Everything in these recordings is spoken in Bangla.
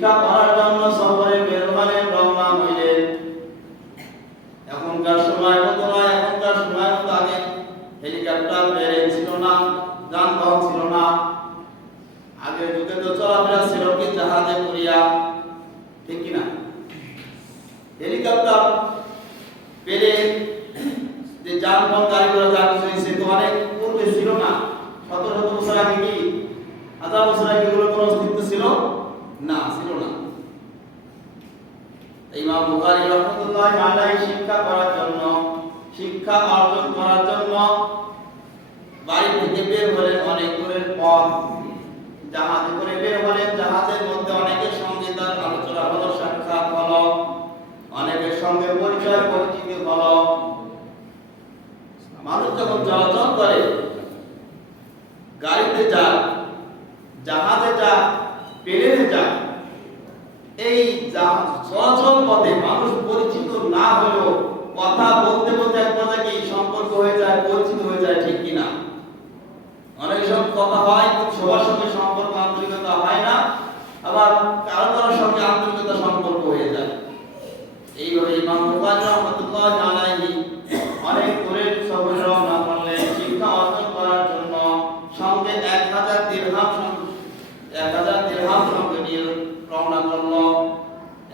শিক্ষা করার জন্য সফরে বের হলেন, রওনা হইলেন। এখনকার সময় মতো নয়, এখনকার সময় মতো আগে হেলিকপ্টার প্লেন ছিল না, যানবাহন ছিল না। আগের যুগে তো চলাফেরা ছিল কি জাহাজে করিয়া, ঠিক কিনা? হেলিকপ্টার প্লেন যে যানবাহন গাড়ি ঘোড়া যা কিছু হয়েছে তো অনেক পূর্বে ছিল না। শত শত বছর আগে কি, হাজার বছর আগে এগুলো কোনো অস্তিত্ব ছিল না, ছিল না। ইমাম বুখারী রাহমাতুল্লাহি আলাইহি শিক্ষা করার জন্য, শিক্ষা অর্জন করার জন্য বাড়ি থেকে বের হলেন। অনেক দূরের পথ জাহাজে করে বের হলেন। জাহাজের মধ্যে অনেকের সঙ্গে তার আলোচনা হলো, সাক্ষাৎ হলো, অনেকের সঙ্গে পরিচয় পরিচিতি হলো। মানুষ যখন চলাচল করে, গাড়িতে যাক, জাহাজে যাক, প্লেনে যাক, এই চলাচল পথে মানুষ পরিচিত না হলেও কথা বলতে বলতে এক পর্যায়ে কি সম্পর্ক হয়ে যায়, পরিচিত হয়ে যায়, ঠিক কিনা? অনেক সব কথা হয় কিন্তু সবার সঙ্গে সম্পর্ক আন্তরিকতা হয় না, আবার কারো কারোর সঙ্গে আন্তরিকতা সম্পর্ক হয়ে যায়। এইভাবে ইমাম বুখারী রাহমাতুল্লাহি আলাইহি অনেক দূরের সফরে রওনা করলেন শিক্ষা অর্জন করার জন্য। সঙ্গে 1000 দিরহাম সঙ্গে নিয়ে রওনা করলো।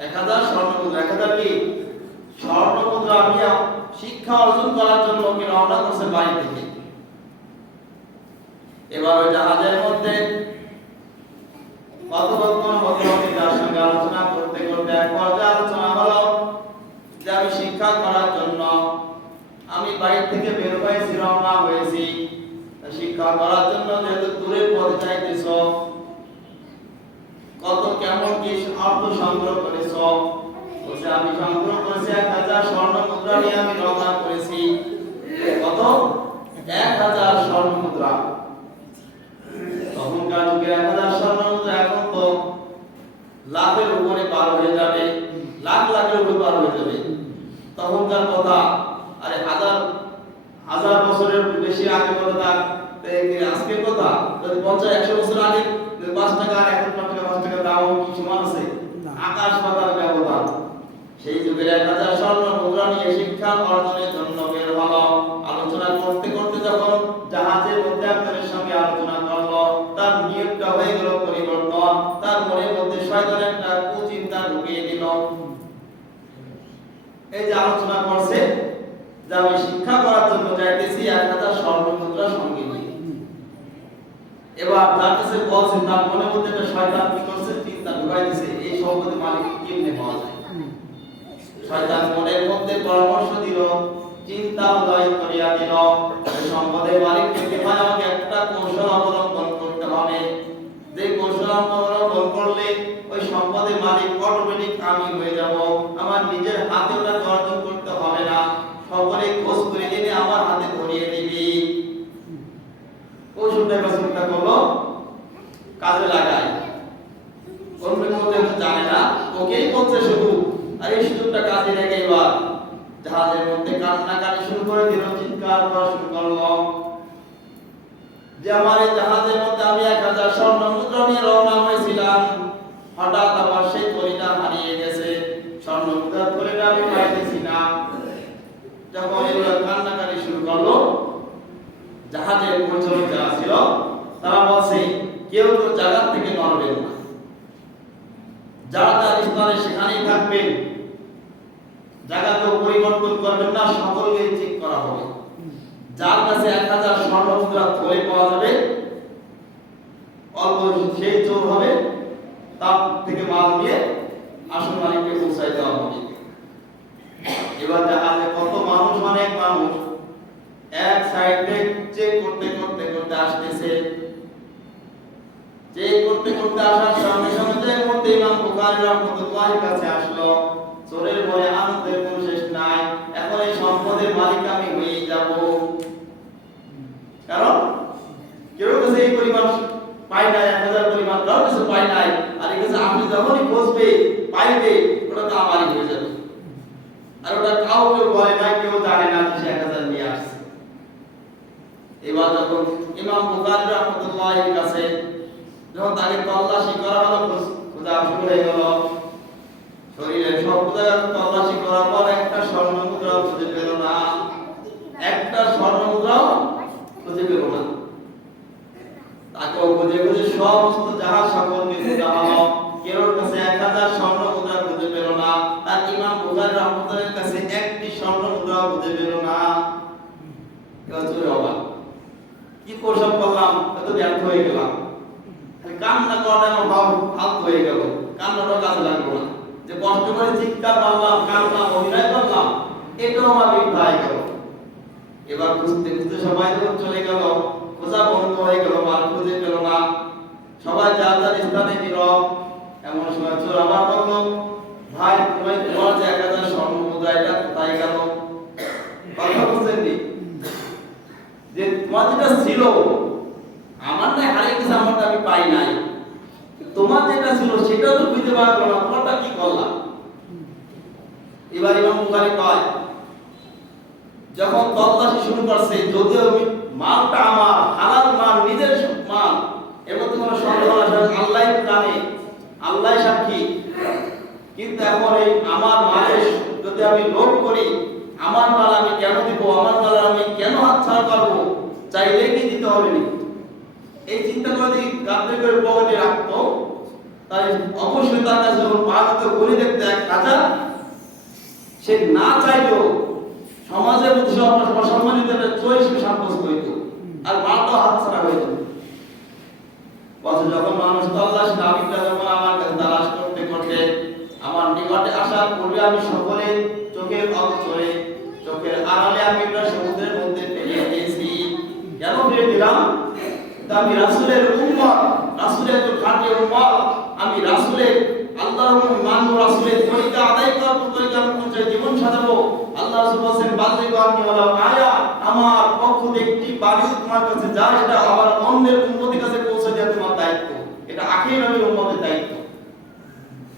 1000 স্বর্ণমুদ্রা, 1000 কি স্বর্ণমুদ্রা নিয়ে শিক্ষা অর্জন করার জন্য কি রওনা করছে বাড়ি থেকে। এবার ওই জাহাজের মধ্যে কথোপকথন হতে হতে তার সঙ্গে আলোচনা করতে করতে এক পর্যায়ে আলোচনা হলো যে আমি শিক্ষা করার জন্য আমি বাড়ি থেকে বের হয়েছি, রওনা হয়েছি। শিক্ষা করার জন্য যেহেতু দূরের পথ যাইতেছ, কত কেমন কি অর্থ সংগ্রহ করেছ? বলছে আমি সংগ্রহ করেছি 1000 স্বর্ণমুদ্রা নিয়ে আমি রওনা করেছি। কত? 1000 স্বর্ণমুদ্রা। তখনকার যুগে 1000 স্বর্ণমুদ্রা এখন তো লাখের উপরে পার হয়ে যাবে, লাখ লাখের উপরে পার হয়ে যাবে। তখনকার কথা, আরে হাজার বছরের বেশি আগে কথা, আজকের কথা যদি 50-100 বছর আগে 5 টাকা আর এখন 5 টাকা দাম কি সমান আছে? আকাশ পাতাল ব্যবধান। সেই যুগের 1000 স্বর্ণমুদ্রা নিয়ে শিক্ষা অর্জনের জন্য বের হলো। আলোচনা করতে করতে যখন জাহাজের মধ্যে একজনের সঙ্গে আলোচনা করলো, তার নিয়তটা হয়ে গেল পরিবর্তন। তার মনের মধ্যে শয়তান একটা কুচিন্তা ঢুকিয়ে দিল। এই যে আলোচনা করছে যে আমি শিক্ষা করার জন্য যাইতেছি 1000 স্বর্ণমুদ্রা সঙ্গে নিয়ে। এবার তার কাছে বলছে, তার মনের মধ্যে একটা শয়তান কি করছে, চিন্তা ঢুকাই দিছে, এই সম্পদের মালিক কেমনে পাওয়া যায়। শয়তান মনের মধ্যে পরামর্শ দিল, চিন্তা উদয় করিয়া দিল, এই সম্পদের মালিক থেকে ভাই আমাকে একটা কৌশল অবলম্বন করতে হবে। যে কৌশল অবলম্বন করলে ওই সম্পদের মালিক অটোমেটিক আমি হয়ে যাব। আমার নিজের হাতে ওটা অর্জন করতে হবে না, সকলে খোঁজ করে এনে আমার হাতে ধরিয়ে দিবি। কৌশলটা চিন্তা করলো, কাজে লাগাই। অন্য কেউ তো জানে না, ওকেই বলছে শুধু, আর এই সুযোগটা কাজে লেগে এবার জাহাজের মধ্যে কান্নাকাটি শুরু করে দিল, চিৎকার করা শুরু করলো যে আমার এই জাহাজের মধ্যে আমি 1000 স্বর্ণমুদ্রা নিয়ে রওনা হয়েছিলাম, হঠাৎ আমার সেই থলিটা হারিয়ে গেছে, স্বর্ণমুদ্রার থলিটা আমি পাইতেছি না। যখন এগুলো কান্নাকাটি শুরু করলো, জাহাজের পরিচালক যারা ছিল তারা বলছে কেউ কেউ জায়গা থেকে নড়বেন না, যারা তার স্থানে সেখানেই থাকবেন, জায়গাকে পরিবর্তন করবেন না, সকলকে চেক করা হবে। যার কাছে 1000 স্বর্ণমুদ্রা থলে পাওয়া যাবে, অল্প সেই চোর হবে, তার থেকে মাল নিয়ে আসল মালিককে পৌঁছায় দেওয়া হবে। এবার জাহাজে কত মানুষ, অনেক মানুষ এক সাইডে চেক করতে করতে করতে আসতেছে। চেক করতে করতে আসার সঙ্গে সঙ্গে যে মুহূর্তে ইমাম বুখারী রাহমাতুল্লাহির কাছে আসলো, চোরের ভয়ে আনন্দের কোনো শেষ নাই, এখন এই সম্পদের মালিক আমি হয়ে যাব। কারণ কেউ কাছে এই পরিমাণ পাই নাই, 1000 পরিমাণ কারো কাছে পাই নাই, আর এই কাছে আপনি যখনই বসবে পাইবে ওটা তো আমারই হয়ে যাবে। আর ওটা কাউকে বলে নাই, কেউ জানে না যে 1000 নিয়ে আসছে। এবার যখন ইমাম বুখারী রাহমাতুল্লাহির কাছে যখন তাকে তল্লাশি করা হলো, খোঁজা শুরু হয়ে গেল। শরীরের সব জায়গা তল্লাশি করার পর একটা স্বর্ণ মুদ্রাও খুঁজে পেল না, একটা স্বর্ণ মুদ্রাও খুঁজে পেল না। তাকেও খুঁজে খুঁজে সমস্ত জাহাজ সকলকে খোঁজা হলো, কেউ কাছে 1000 স্বর্ণ মুদ্রা খুঁজে পেল না, আর ইমাম বুখারী রাহমাতুল্লাহর কাছে একটি স্বর্ণ মুদ্রাও খুঁজে পেল না। এবার চলে অবাক, কি কৌশল করলাম, এত ব্যর্থ হয়ে গেলাম। কান্না করাটা আমার ভাব ফালতু হয়ে গেল, কান্নাটা কাজে লাগলো না। যে কষ্ট করে চিৎকার মারলাম, কান্নাম, অভিনয় করলাম, এটাও আমার বৃথা হয়ে গেল। এবার খুঁজতে খুঁজতে সবাই যখন চলে গেল, খোঁজা বন্ধ হয়ে গেল, মাল খুঁজে পেল না, সবাই যার যার স্থানে নীরব। এমন সময় চোর আবার বলল, ভাই তোমার যে 1000 স্বর্ণ মুদ্রা এটা কোথায় গেল? কথা বুঝছেন নি? যে তোমার যেটা ছিল, আমার না হারিয়ে গেছে, আমারটা আমি পাই নাই, তোমার যেটা ছিল সেটা তো বুঝতে পারলো না, তোমারটা কি করলাম? এবার ইমাম বুখারী কয়, যখন তল্লাশি শুরু করছে, যদিও মালটা আমার হালাল মাল, নিজের মাল, এর মধ্যে কোনো সন্দেহ না, আল্লাহই জানে, আল্লাহই সাক্ষী, কিন্তু এখন এই আমার মালের যদি আমি লোভ করি, আমার মাল আমি কেন দিব, আমার মাল আমি কেন হাতছাড়া করবো, চাইলে কি দিতে হবে না? এই চিন্তা করে যদি রাত্রে করে পকেটে রাখতো, তাই অবশ্যই তার কাছে যখন পাঁচ ঘুরে দেখতে 1000, সে না চাইলেও সমাজের মধ্যে অসম্মানিত একটা চোর হিসেবে সাব্যস্ত হইত, আর মালটা হাতছাড়া হয়ে যেত। বছর যখন মানুষ তল্লাশ নাবিকরা যখন আমার কাছে তালাশ করতে করতে আমার নিকটে আসার পূর্বে আমি সকলে চোখের অগোচরে, চোখের আড়ালে আমি এটা সমুদ্রের মধ্যে ফেলে দিয়েছি। কেন ফেলে দিলাম? আমি রাসূলের উম্মত, রাসূলের খাঁটি উম্মত, আমি রাসূলের আল্লাহর মানব, রাসূলের তরিকা আদায় করব, তরিকা অনুযায়ী জীবন সাজাবো। আল্লাহ রাসূল বলেন, বাল্লিগু আন্নী ওয়ালাউ আয়া, আমার পক্ষ থেকে একটি বাণী তোমার কাছে যায়, এটা আমার অন্যের উম্মত